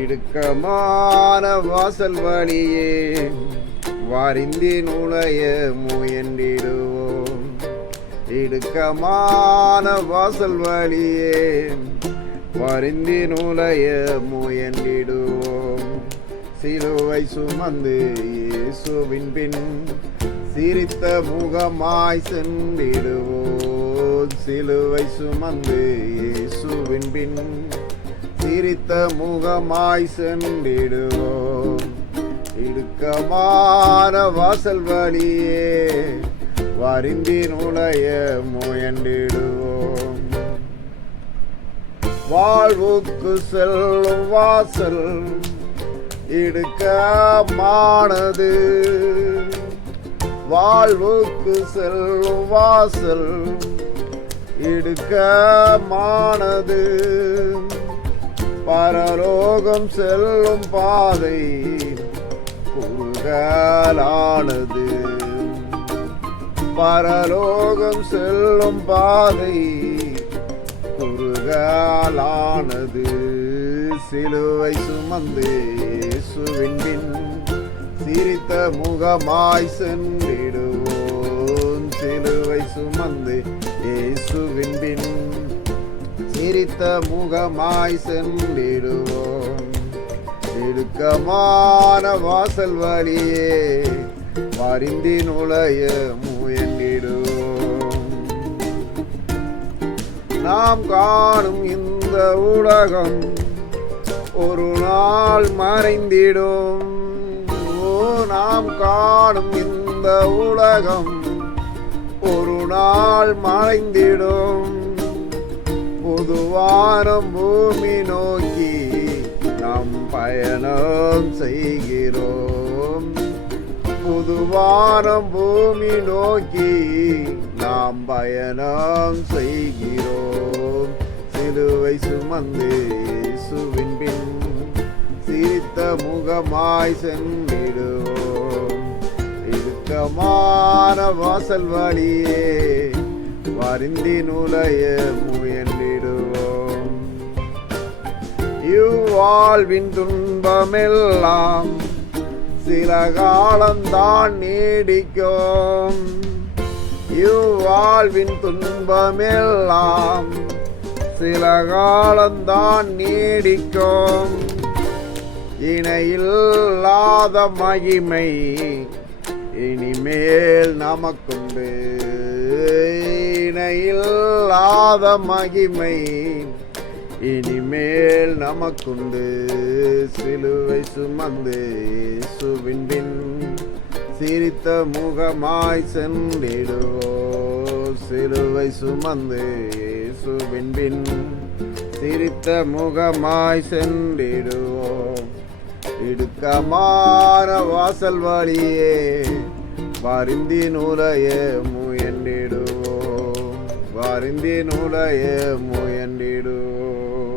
இடுக்கமான வாசல் வழியே வாரிந்தி நுழைய முயன்றிடுவோம். இடுக்கமான வாசல் வழியே வாரிந்தி நுழைய முயன்றிடுவோம். சிலுவை சுமந்து இயேசுவின் பின் சிரித்த முகமாய் சென்றிடுவோம். சிலுவை சுமந்து இயேசுவின் பின் சிரித்த முகமாய் சென்றிடுவோம். இடுக்கமான வாசல் வழியே வாரிந்தி நுழைய முயன்றிடுவோம். வாழ்வுக்கு செல்லும் வாசல் இடுக்கமானது. வாழ்வுக்கு செல்லும் வாசல் இடுக்கமானது. பரலோகம் செல்லும் பாதை குறுகலானது. பரலோகம் செல்லும் பாதை குறுகலானது. சிலுவை சுமந்து இயேசுவின் பின் சிரித்த முகமாய் சென்றிடுவோம். சிலுவை சுமந்து இயேசுவின் பின் சிரித்த முகமாய் சென்றிடுவோம். இடுக்கமான வாசல் வழியே வாரிந்தி நுழைய முயன்றிடுவோம். நாம் காணும் இந்த உலகம் ஒரு நாள் மறைந்திடும். நாம் காணும் இந்த உலகம் ஒரு நாள் மறைந்திடும். புதுவானம் பூமி நோக்கி நாம் பயணம் செய்கிறோம். புதுவானம் பூமி நோக்கி நாம் பயணம் செய்கிறோம். சிலுவை சுமந்து இயேசுவின் பின் சிரித்த முகமாய் சென்றிடுவோம். இடுக்கமான வாசல் வழியே வாரிந்தி நுழைய முயன்றிடுவோம். இவ்வாழ்வின் துன்பமெல்லாம் சில காலம்தான் நீடிக்கும். இவ்வாழ்வின் துன்பமெல்லாம் சில காலம்தான் நீடிக்கும். இணையில்லாத மகிமை இனிமேல் நமக்குண்டு. இணையில்லாத மகிமை இனிமேல் நமக்குண்டு. சிலுவை சுமந்து இயேசுவின் பின் சிரித்த முகமாய் சென்றிடுவோம். சிலுவை சுமந்து இயேசுவின் பின் சிரித்த முகமாய் சென்றிடுவோம். இடுக்கமான வாசல் வழியே வாரிந்தி நுழைய முயன்றிடுவோம். வாரிந்தி நுழைய முயன்றிடுவோம்.